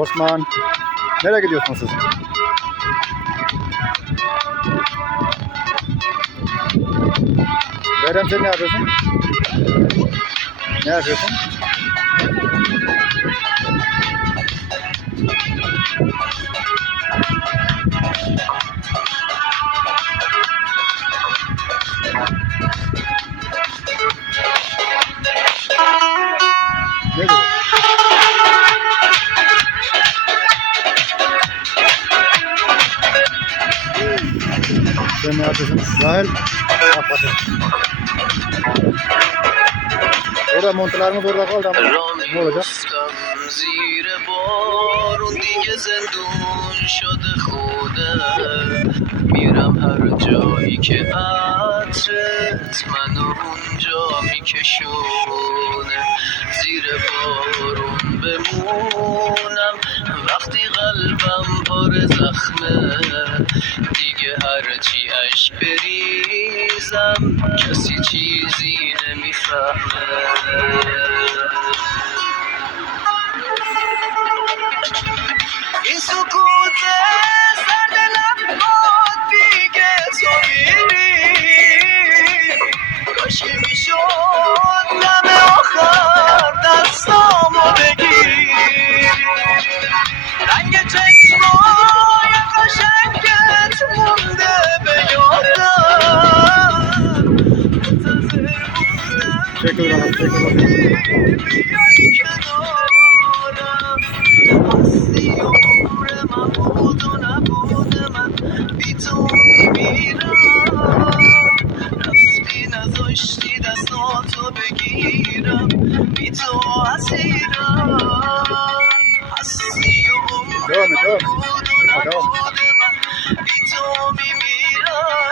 Osman, nereye gidiyorsunuz siz? Berem, sen ne yapıyorsun? Ne yapıyorsun? Ne diyor? Sen ne yapıyorsun? Rahel, kapatın. Orada montalarımız orada kaldı ama ne olacak? زیر بارون دیگه زندون شده خوده میرم هر جایی که عطرت منو اونجا میکشونه زیر بارون بمونم وقتی قلبم پر زخمه دیگه هرچی عشق بریزم کسی چیزی نمیفهمه این سکوت سرد لبات دیگه تو میری کاشکی میشد دم آخر دستامو بگیری رنگ چشمای قشنگت مونده به یادم منتظر بودم بیای کنارم هستی و عمر من بود و نبود من بی تو میمیرم رفتی نذاشتی دستاتو بگیرم بی تو اسیرم هستی و عمر من بود و نبود من بی تو میمیرم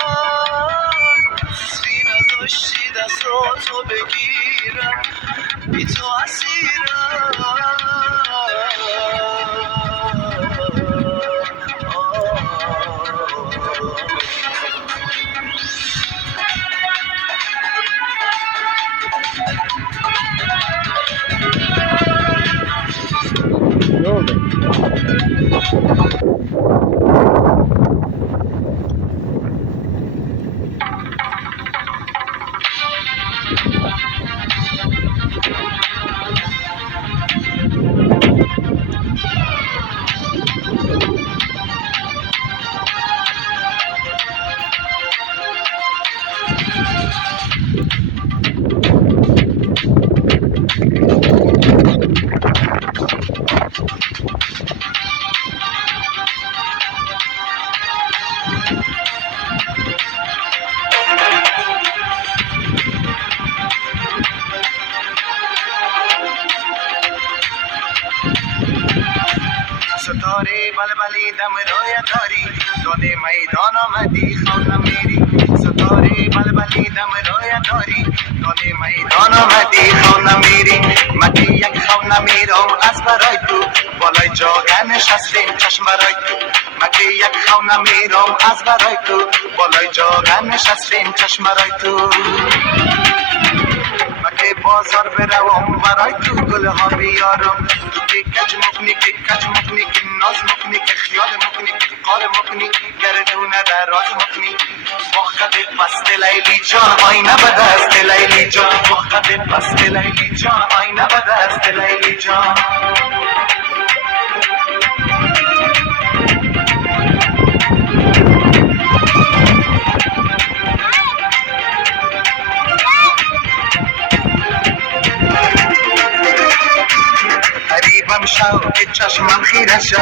رفتی نذاشتی دستاتو بگیرم بی تو اسیرم Ne oldu? ستاره بلبلیدم رایتاری دانه میدان آمدی خانم میری ستاره بلبلیدم رایتاری دانه میدان آمدی خانم میری مگه یک خانم میرم از برای تو بالای جاگه نشستیم چشم برای تو مگه یک خانم میرم از برای تو بالای جاگه نشستیم چشم برای تو مگه بازار بروم برای تو گل ها بیارم تو که کج مکنی که ناز مکنی که خیال مکنی که قار مکنی گردونه در راز مکنی وقت پست لیلی جان آینه به دست لیلی جان وقت پست لیلی جان آینه به دست لیلی جان غریبم شو که چشمم خیره شد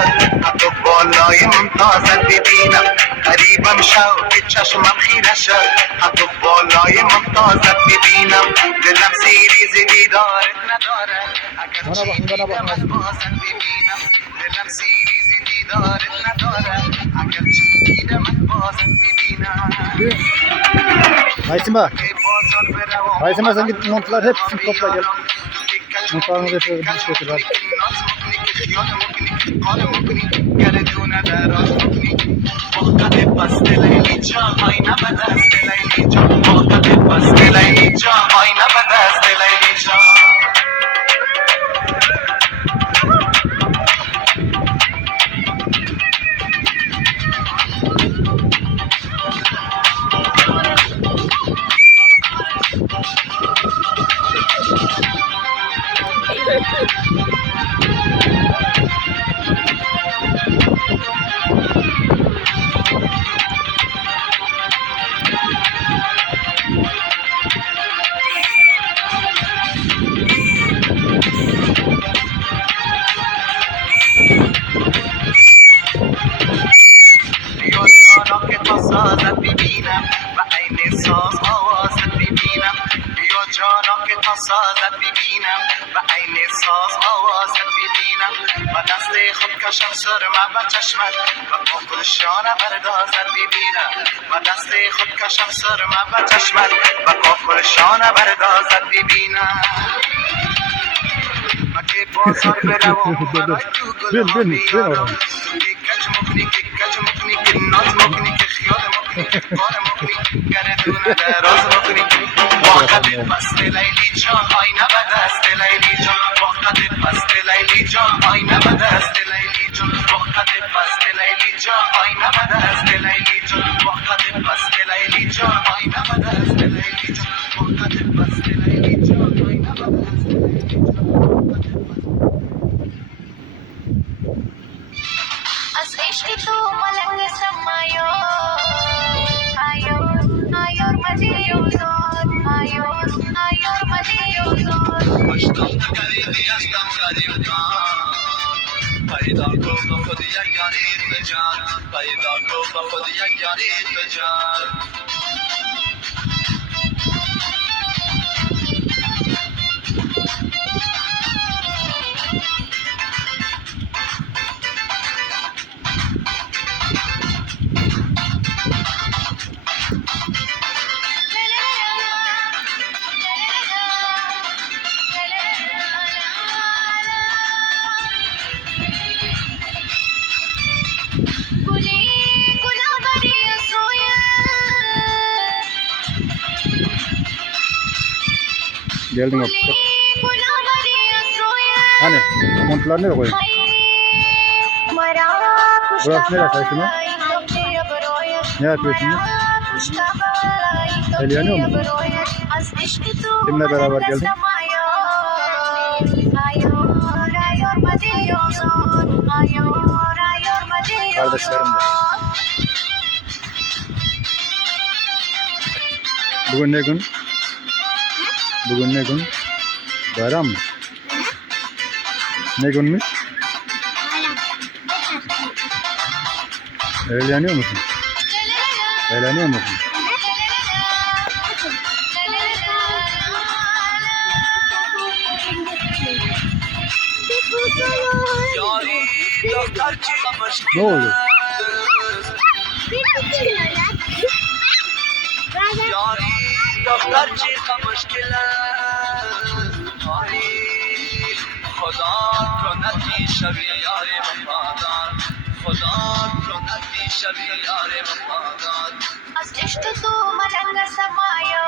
حتی بالای ممتازت ببینم غریبم شو که چشمم خیره شد حتی بالای ممتازت ببینم دلم سیری دیدارت نداره اگر چی دیدم از بازت ببینم دلم سیری دیدارت نداره اگر چی دیدم از بازت ببینم Aysima, Aysima sen git montlar hepsini topla gel. Montlarını da şöyle bir götür hadi. یادگارا که تا سازت ببینم و عین ساز آوازت ببینم بیا جانا که تا سازت ببینم و عین ساز آوازت ببینم و دست خود کشم سرمه و چشمت و پاکل شانه بردازت ببینم و دست خود کشم سرمه و چشمت و پاکل شانه بردازت ببینم که بازار بروم برای تو گل ها بیارم که کج مکنی که ناز مکنی که خیال مکنی که بار مکنی گره دونه دراز مکنی وقت پست لیلی جان آینه به دست لیلی جان وقت پست لیلی جان آینه به دست لیلی جان وقت پست لیلی جان آینه به دست لیلی جان وقت پست لیلی جان آینه به دست لیلی جان وقت پست لیلی جان آینه به دست لیلی جان از عشق تو ملنگ سمایو آیور آیور مدیو زار آیور آیور مدیو زار مشتاق کردی هستم غریب جان پیدا کو به خود یک یاری به جان پیدا کو به خود یک یاری به جان Geldim yaptı. Hani montlar nereye koyayım? Burası neresi Ayşe? Ne yapıyorsunuz? El yanıyor mu? Kimle beraber geldin? Kardeşlerim de. Bugün ne gün? Bugün ne gün? Bayram mı? Ne günmüş? Eğleniyor musun? Eğleniyor musun? Ne oldu? دختر چی مشکل خدا کنتی شبی یار وفادار خدا کنتی شبی یار وفادار از عشق تو ملنگ سمایو